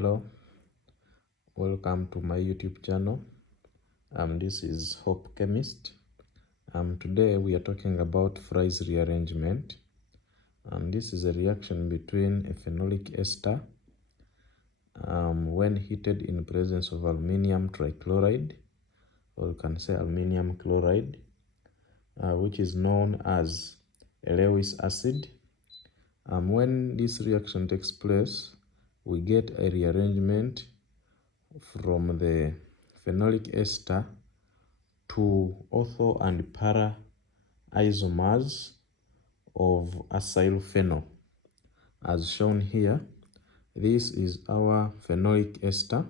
Hello, welcome to my YouTube channel. This is Hope Chemist. Today we are talking about Fry's rearrangement. This is a reaction between a phenolic ester when heated in presence of aluminium trichloride, or you can say aluminium chloride, which is known as a Lewis acid. When this reaction takes place, we get a rearrangement from the phenolic ester to ortho and para isomers of acyl phenol. As shown here, this is our phenolic ester,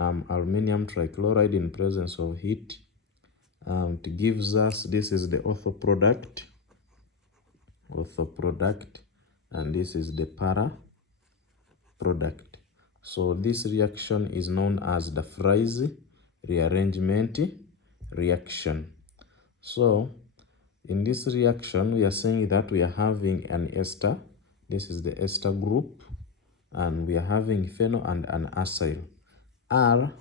aluminium trichloride in presence of heat. It gives us, this is the ortho product, and this is the para product. So this reaction is known as the Fry's rearrangement reaction. So in this reaction, we are saying that we are having an ester. This is the ester group, and we are having phenol and an acyl. R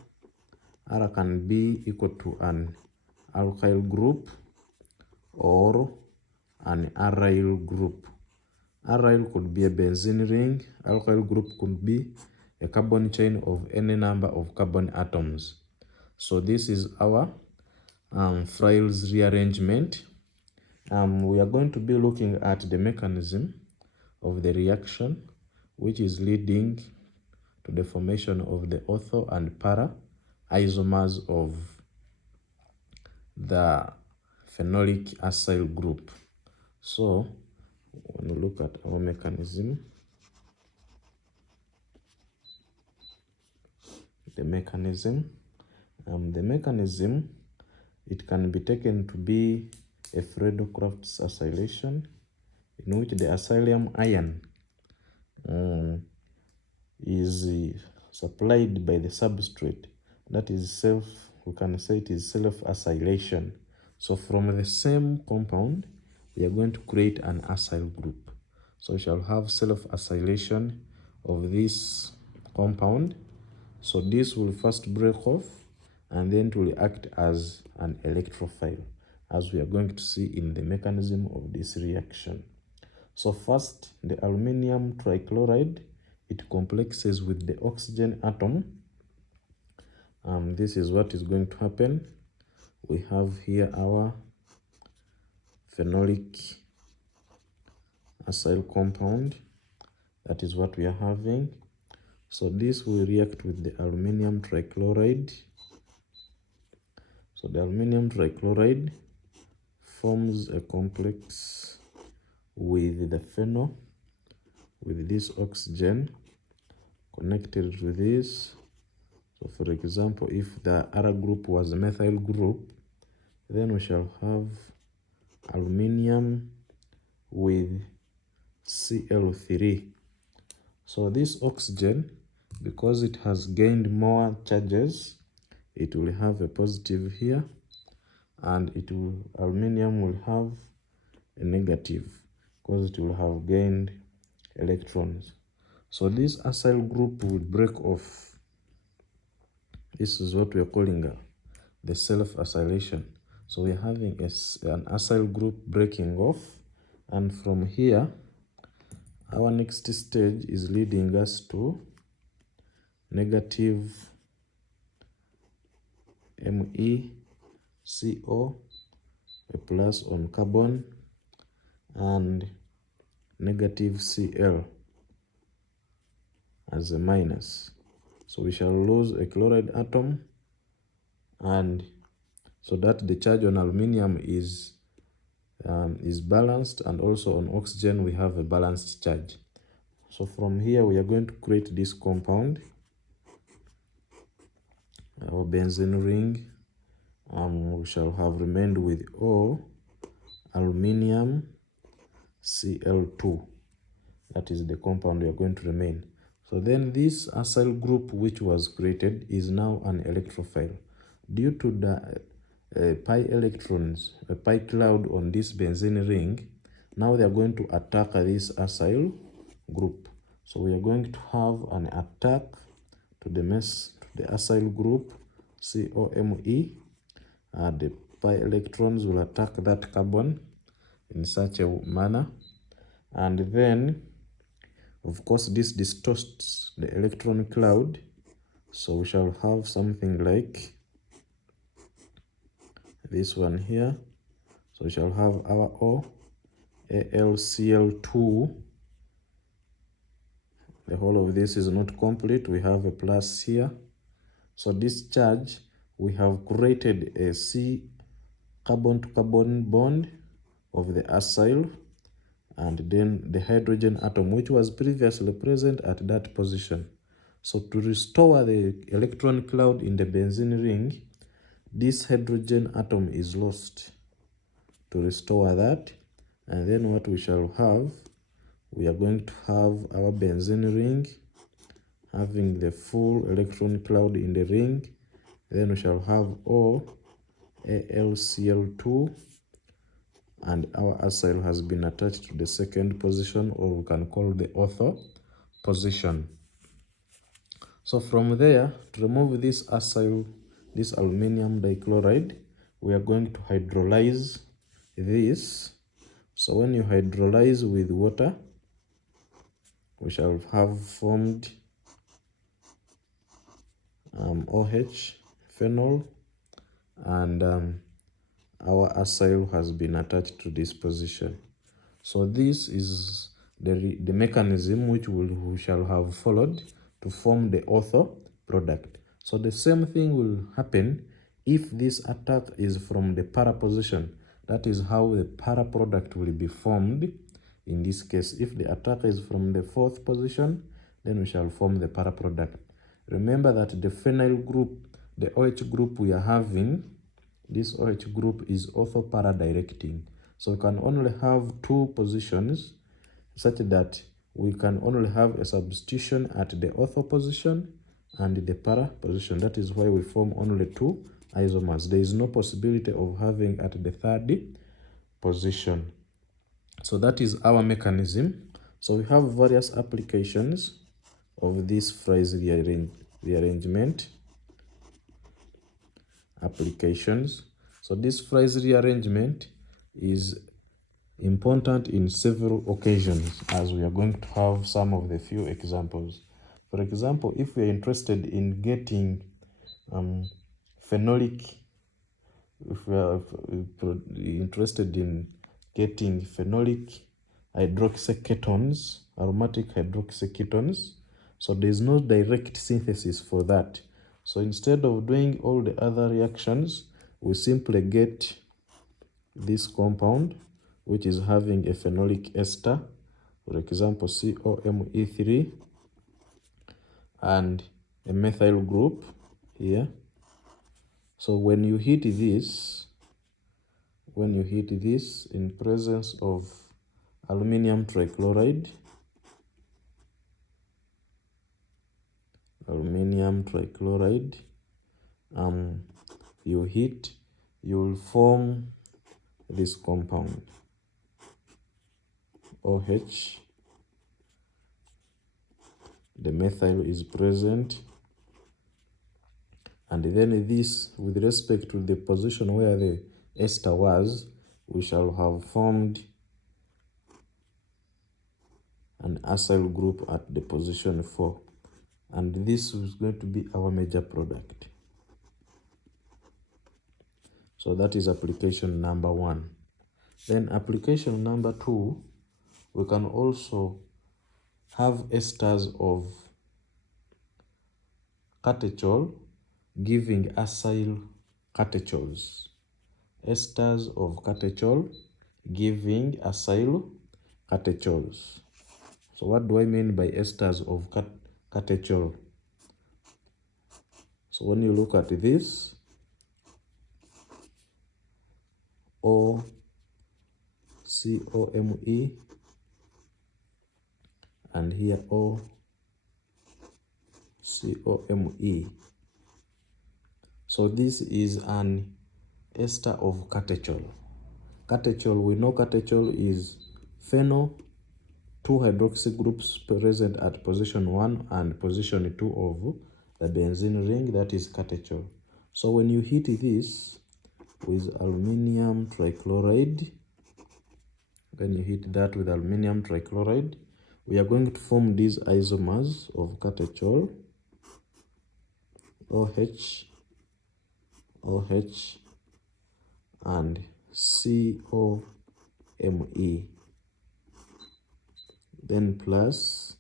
can be equal to an alkyl group or an aryl group. Aryl could be a benzene ring. Alkyl group could be a carbon chain of any number of carbon atoms. So this is our Fry's rearrangement. We are going to be looking at the mechanism of the reaction, which is leading to the formation of the ortho and para isomers of the phenolic acyl group. So when we look at our mechanism, the mechanism, it can be taken to be a Friedel-Crafts acylation, in which the acylium ion is supplied by the substrate. That is we can say it is self-acylation. So from the same compound, we are going to create an acyl group. So we shall have self-acylation of this compound. So this will first break off, and then it will act as an electrophile, as we are going to see in the mechanism of this reaction. So first, the aluminium trichloride, it complexes with the oxygen atom. This is what is going to happen. We have here our phenolic acyl compound. That is what we are having. So this will react with the aluminium trichloride. So the aluminium trichloride forms a complex with the phenol, with this oxygen connected to this. So for example, if the other group was a methyl group, then we shall have aluminium with Cl3. So this oxygen, because it has gained more charges, it will have a positive here, and aluminium will have a negative because it will have gained electrons. So this acyl group will break off. This is what we are calling the self-acylation. So we are having an acyl group breaking off, and from here our next stage is leading us to negative MECO, a plus on carbon, and negative Cl as a minus. So we shall lose a chloride atom, and so that the charge on aluminium is balanced, and also on oxygen we have a balanced charge. So from here we are going to create this compound, our benzene ring. We shall have remained with O aluminium Cl2. That is the compound we are going to remain. So then this acyl group which was created is now an electrophile. Due to the pi electrons, a pi cloud on this benzene ring, now they are going to attack this acyl group. So we are going to have an attack to the acyl group COME. The pi electrons will attack that carbon in such a manner, and then of course this distorts the electron cloud. So we shall have something like this one here. So we shall have our O, AlCl2. The whole of this is not complete. We have a plus here. So this charge, we have created a C carbon-to-carbon bond of the acyl, and then the hydrogen atom, which was previously present at that position. So to restore the electron cloud in the benzene ring, this hydrogen atom is lost. To restore that, and then what we shall have, we are going to have our benzene ring having the full electron cloud in the ring. Then we shall have O, AlCl2, and our acyl has been attached to the second position, or we can call the ortho position. So from there, to remove this acyl, this aluminium dichloride, we are going to hydrolyze this. So when you hydrolyze with water, we shall have formed OH, phenol, and our acyl has been attached to this position. So this is the mechanism which we shall have followed to form the ortho product. So the same thing will happen if this attack is from the para position. That is how the para product will be formed. In this case, if the attack is from the fourth position, then we shall form the para product. Remember that the phenyl group, the OH group we are having, this OH group is ortho para directing. So we can only have two positions, such that we can only have a substitution at the ortho position and the para position. That is why we form only two isomers. There is no possibility of having at the third position. So that is our mechanism. So we have various applications of this phase rearrangement applications. So this phase rearrangement is important in several occasions, as we are going to have some of the few examples. For example, if we are interested in getting phenolic, if we are interested in getting phenolic hydroxyketones, aromatic hydroxyketones, so there is no direct synthesis for that. So instead of doing all the other reactions, we simply get this compound, which is having a phenolic ester, for example COMe3, and a methyl group here. So when you heat this in presence of aluminium trichloride, you will form this compound OH. The methyl is present, and then this, with respect to the position where the ester was, we shall have formed an acyl group at the position 4, and this is going to be our major product. So that is application number 1. Then application number 2, we can also have esters of catechol giving acyl catechols. Esters of catechol giving acyl catechols. So what do I mean by esters of catechol? So when you look at this, O COMe, and here O COMe. So this is an ester of catechol. Catechol, we know catechol is phenol two hydroxy groups present at position 1 and position 2 of the benzene ring, that is catechol. So when you heat this with aluminium trichloride, when you heat that with aluminium trichloride, we are going to form these isomers of catechol, OH, OH, and COMe, then plus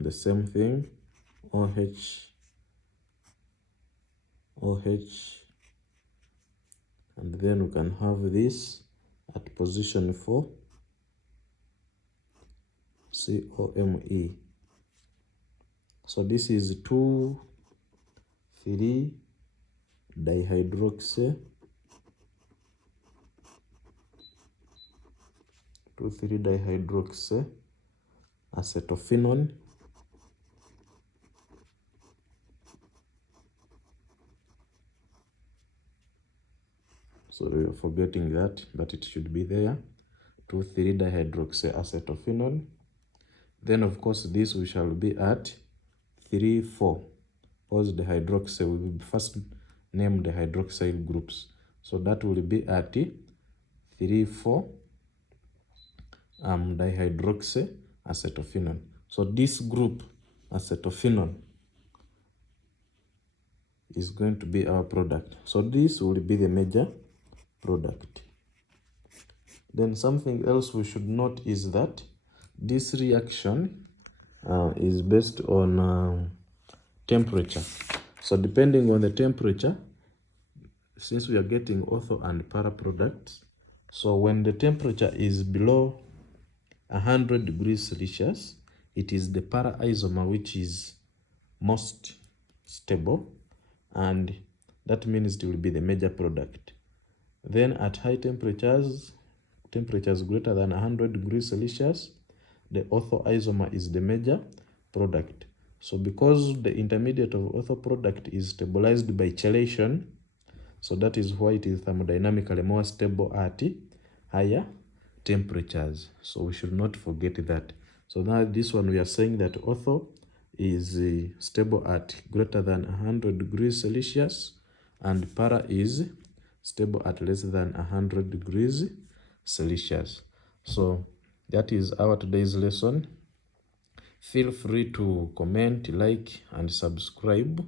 the same thing, OH, OH, and then we can have this at position 4, COMe. So this is 2,3-dihydroxy, 2,3-dihydroxy acetophenone, so we are forgetting that, but it should be there, 2,3-dihydroxy acetophenone. Then of course this we shall be at 3,4, because the hydroxy will first name the hydroxyl groups, so that will be at 3,4 dihydroxy acetophenone. So this group acetophenone is going to be our product. So this will be the major product. Then something else we should note is that this reaction is based on temperature. So depending on the temperature, since we are getting ortho and para products, so when the temperature is below 100 degrees Celsius, it is the para isomer which is most stable, and that means it will be the major product. Then at high temperatures greater than 100 degrees Celsius, the ortho isomer is the major product. So because the intermediate of ortho product is stabilized by chelation, so that is why it is thermodynamically more stable at higher temperatures. So we should not forget that. So now this one we are saying that ortho is stable at greater than 100 degrees Celsius, and para is stable at less than 100 degrees Celsius. So that is our today's lesson. Feel free to comment, like, and subscribe.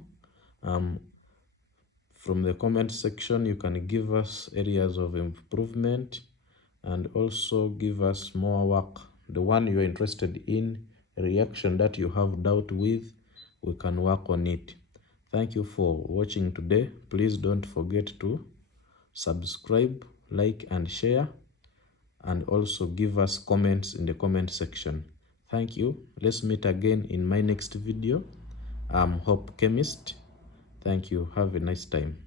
From the comment section, you can give us areas of improvement and also give us more work. The one you are interested in, a reaction that you have doubt with, we can work on it. Thank you for watching today. Please don't forget to subscribe, like, and share, and also give us comments in the comment section. Thank you. Let's meet again in my next video. I'm Hope Chemist. Thank you. Have a nice time.